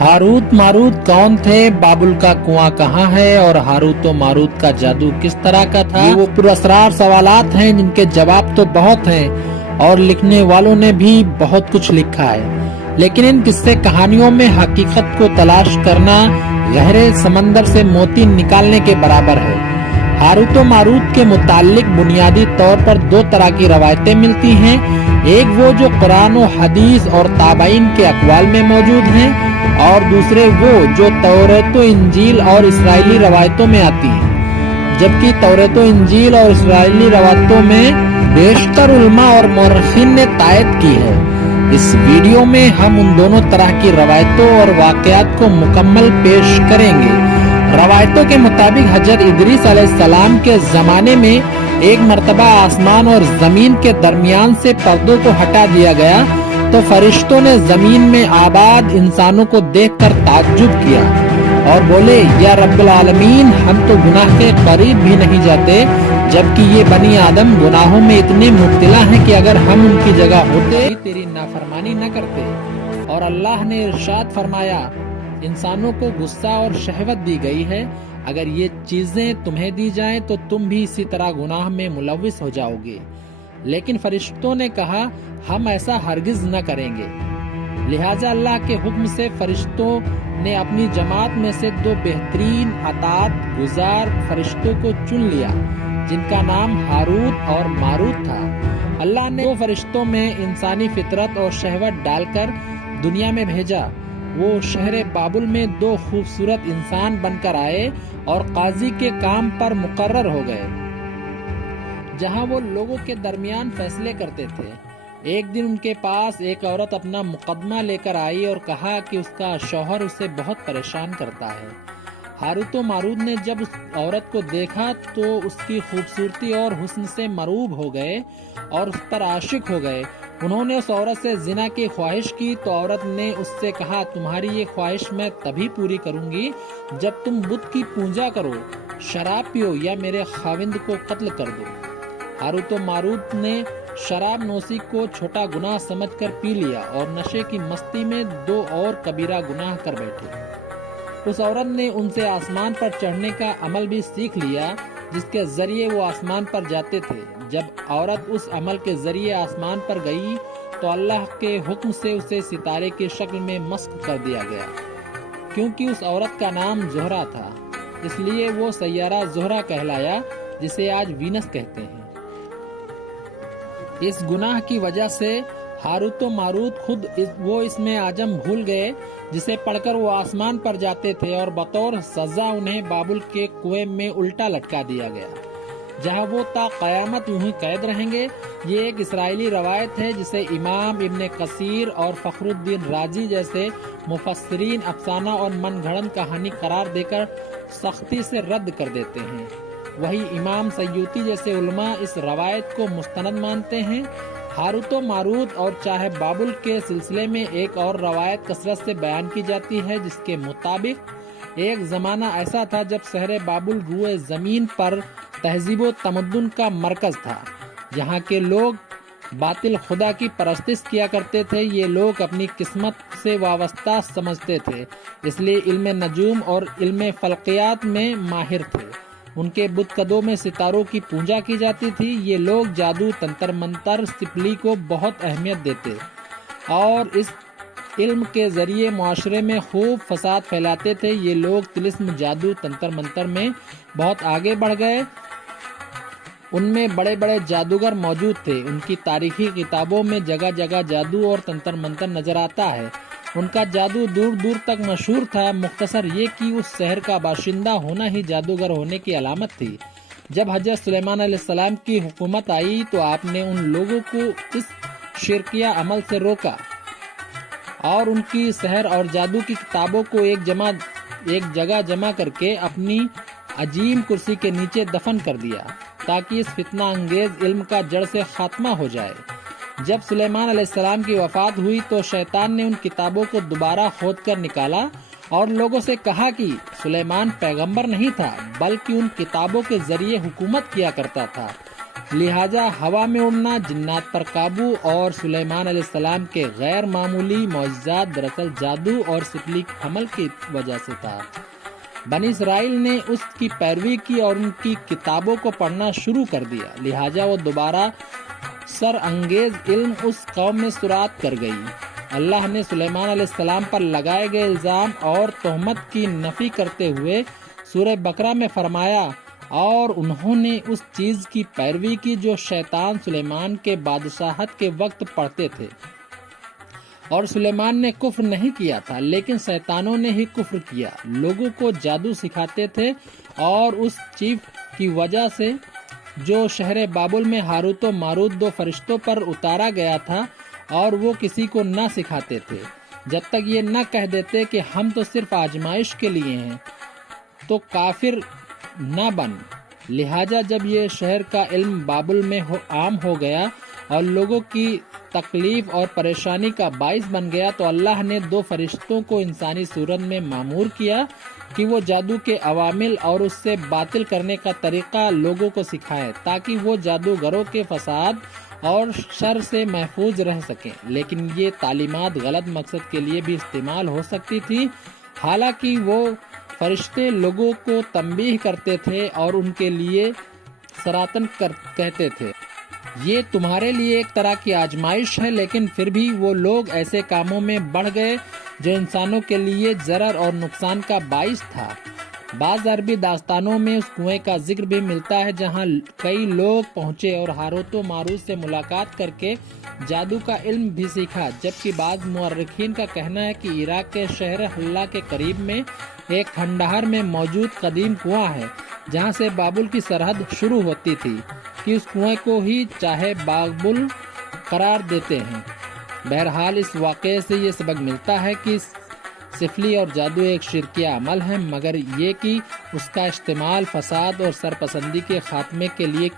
Harut Marut कौन थे, बाबुल का कुआं कहाँ है और हारूत और मारूत का जादू किस तरह का था। ये वो पुरस्कार सवालात हैं जिनके जवाब तो बहुत हैं और लिखने वालों ने भी बहुत कुछ लिखा है, लेकिन इन किस्से कहानियों में हकीकत को तलाश करना गहरे समंदर से मोती निकालने के बराबर है। हारूत और मारूत के मुताल्लिक बुनियादी तौर पर दो तरह की रवायतें मिलती हैं। एक वो जो कुरान और हदीस और ताबाइन के अक़वाल में मौजूद हैं, और दूसरे वो जो तौरात व इंजील और इस्राएली रवायतों में आती हैं। जबकि तौरात व इंजील और इस्राएली रवायतों में बेशतर उलमा और मौरखीन ने तायद की है। इस वीडियो में हम उन दोनों तरह की रवायतों और वाक़यात को मुकम्मल पेश करेंगे। रवायतों के मुताबिक हजरत इदरीस अलैहिस्सलाम के ज़माने में एक मर्तबा आसमान और ज़मीन के दरमियान से पर्दों को हटा दिया गया तो फरिश्तों ने जमीन में आबाद इंसानों को देखकर ताज्जुब किया और बोले, या रब्बुल आलमीन, हम तो गुनाह के करीब भी नहीं जाते, जबकि ये बनी आदम गुनाहों में इतने मुब्तला हैं कि अगर हम उनकी जगह होते तेरी नाफरमानी न करते। और अल्लाह ने इरशाद फरमाया, इंसानों को गुस्सा और शहवत दी गई है, अगर ये चीजें तुम्हें दी जाएं तो तुम भी इसी तरह गुनाह में मुलव्विस हो जाओगे। लेकिन फरिश्तों ने कहा, हम ऐसा हरगिज न करेंगे। लिहाजा अल्लाह के हुक्म से फरिश्तों ने अपनी जमात में से दो बेहतरीन अतात गुजार फरिश्तों को चुन लिया, जिनका नाम हारूत और मारूत था। अल्लाह ने दो फरिश्तों में इंसानी फितरत और शहवत डालकर दुनिया में भेजा। वो शहर बाबुल में दो खूबसूरत इंसान बनकर आए और काजी के काम पर मुकर्रर हो गए, जहां वो लोगों के दरमियान फैसले करते थे। एक दिन उनके पास एक औरत अपना मुकदमा लेकर आई और कहा कि उसका शौहर उसे बहुत परेशान करता है। हारूत और मारूत ने जब उस औरत को देखा तो उसकी खूबसूरती और हुस्न से मरूब हो गए और उस पर आशिक हो गए। उन्होंने उस औरत से जिना की ख्वाहिश की तो औरत ने उससे कहा, तुम्हारी ये ख्वाहिश मैं तभी पूरी करूंगी जब तुम बुत की पूजा करो, शराब पियो या मेरे खाविंद को कत्ल कर दो। हारूत और मारूत ने शराब नोशी को छोटा गुनाह समझकर पी लिया और नशे की मस्ती में दो और कबीरा गुनाह कर बैठे। उस औरत ने उनसे आसमान पर चढ़ने का अमल भी सीख लिया, जिसके जरिए वो आसमान पर जाते थे। जब औरत उस अमल के जरिए आसमान पर गई तो अल्लाह के हुक्म से उसे सितारे की शक्ल में मस्क कर दिया गया। क्योंकि उस औरत का नाम ज़ोहरा था, इसलिए वो सैयारा ज़ोहरा कहलाया, जिसे आज वीनस कहते हैं। इस गुनाह की वजह से हारूत और मारूत खुद वो इसमें आजम भूल गए जिसे पढ़कर वो आसमान पर जाते थे, और बतौर सजा उन्हें बाबुल के कुएं में उल्टा लटका दिया गया, जहां वो ता क़यामत यूं ही कैद रहेंगे। ये एक इस्राएली रवायत है जिसे इमाम इब्ने कसीर और फखरुद्दीन राजी जैसे मुफस्सिरीन अफसाना और मनगढ़ंत कहानी करार देकर सख्ती से रद्द कर देते हैं। वही इमाम सयूती जैसे उलमा इस रवायत को मुस्तनद मानते हैं। हारूत और मारूत और चाहे बाबुल के सिलसिले में एक और रवायत कसरत से बयान की जाती है, जिसके मुताबिक एक जमाना ऐसा था जब शहर बाबुल रूए जमीन पर तहजीब व तमद्दुन का मरकज था। यहाँ के लोग बातिल खुदा की परस्तिश किया करते थे। ये लोग अपनी किस्मत से वाबस्ता समझते थे, इसलिए इल्म नजूम और इल्म फल्कियात में माहिर थे। उनके बुत कदों में सितारों की पूजा की जाती थी। ये लोग जादू, तंत्र मंतर, सिपली को बहुत अहमियत देते और इस इल्म के जरिए माशरे में खूब फसाद फैलाते थे। ये लोग तिलिस्म, जादू, तंत्र मंतर में बहुत आगे बढ़ गए। उनमें बड़े बड़े जादूगर मौजूद थे। उनकी तारीखी किताबों में जगह जगह जादू और तंत्र मंतर नजर आता है। उनका जादू दूर दूर तक मशहूर था। मुख्तसर ये कि उस शहर का बाशिंदा होना ही जादूगर होने की अलामत थी। जब हजरत सुलेमान अलैहिस्सलाम की हुकूमत आई तो आपने उन लोगों को इस शिरकिया अमल से रोका और उनकी शहर और जादू की किताबों को एक जगह जमा करके अपनी अजीम कुर्सी के नीचे दफन कर दिया, ताकि इस फितना अंगेज इल्म का जड़ से खात्मा हो जाए। जब सुलेमान अलैहिस्सलाम की वफात हुई तो शैतान ने उन किताबों को दोबारा खोद कर निकाला और लोगों से कहा कि सुलेमान पैगंबर नहीं था, बल्कि उन किताबों के जरिए हुकूमत किया करता था। لہٰذا ہوا میں اڑنا، جنات پر قابو اور سلیمان علیہ السلام کے غیر معمولی معجزات دراصل جادو اور سفلی حمل کی وجہ سے تھا۔ بنی اسرائیل نے اس کی پیروی کی اور ان کی کتابوں کو پڑھنا شروع کر دیا، لہٰذا وہ دوبارہ سر انگیز علم اس قوم میں سرایت کر گئی۔ اللہ نے سلیمان علیہ السلام پر لگائے گئے الزام اور تہمت کی نفی کرتے ہوئے سورہ بقرہ میں فرمایا، اور انہوں نے اس چیز کی پیروی کی جو شیطان سلیمان کے بادشاہت کے وقت پڑھتے تھے، اور سلیمان نے کفر نہیں کیا تھا لیکن شیطانوں نے ہی کفر کیا۔ لوگوں کو جادو سکھاتے تھے اور اس چیف کی وجہ سے جو شہر بابل میں ہاروت و ماروت دو فرشتوں پر اتارا گیا تھا، اور وہ کسی کو نہ سکھاتے تھے جب تک یہ نہ کہہ دیتے کہ ہم تو صرف آزمائش کے لیے ہیں، تو کافر نہ بن۔ لہٰذا جب یہ شہر کا علم بابل میں عام ہو گیا اور لوگوں کی تکلیف اور پریشانی کا باعث بن گیا، تو اللہ نے دو فرشتوں کو انسانی صورت میں مامور کیا کہ وہ جادو کے عوامل اور اس سے باطل کرنے کا طریقہ لوگوں کو سکھائے تاکہ وہ جادوگروں کے فساد اور شر سے محفوظ رہ سکیں۔ لیکن یہ تعلیمات غلط مقصد کے لیے بھی استعمال ہو سکتی تھی، حالانکہ وہ فرشتے لوگوں کو تنبیہ کرتے تھے اور ان کے لیے سراتن کہتے تھے، یہ تمہارے لیے ایک طرح کی آزمائش ہے، لیکن پھر بھی وہ لوگ ایسے کاموں میں بڑھ گئے جو انسانوں کے لیے ضرر اور نقصان کا باعث تھا۔ بعض عربی داستانوں میں اس کنویں کا ذکر بھی ملتا ہے جہاں کئی لوگ پہنچے اور ہاروت و ماروت سے ملاقات کر کے جادو کا علم بھی سیکھا، جبکہ بعض مورخین کا کہنا ہے کہ عراق کے شہر حلہ کے قریب میں ایک کھنڈہر میں موجود قدیم کنواں ہے جہاں سے بابل کی سرحد شروع ہوتی تھی، کہ اس کنویں کو ہی چاہے بابل قرار دیتے ہیں۔ بہرحال اس واقعے سے یہ سبق ملتا ہے کہ سفلی اور جادو ایک شرکی عمل ہے، مگر یہ کہ اس کا استعمال فساد اور سرپسندی کے خاتمے کے لیے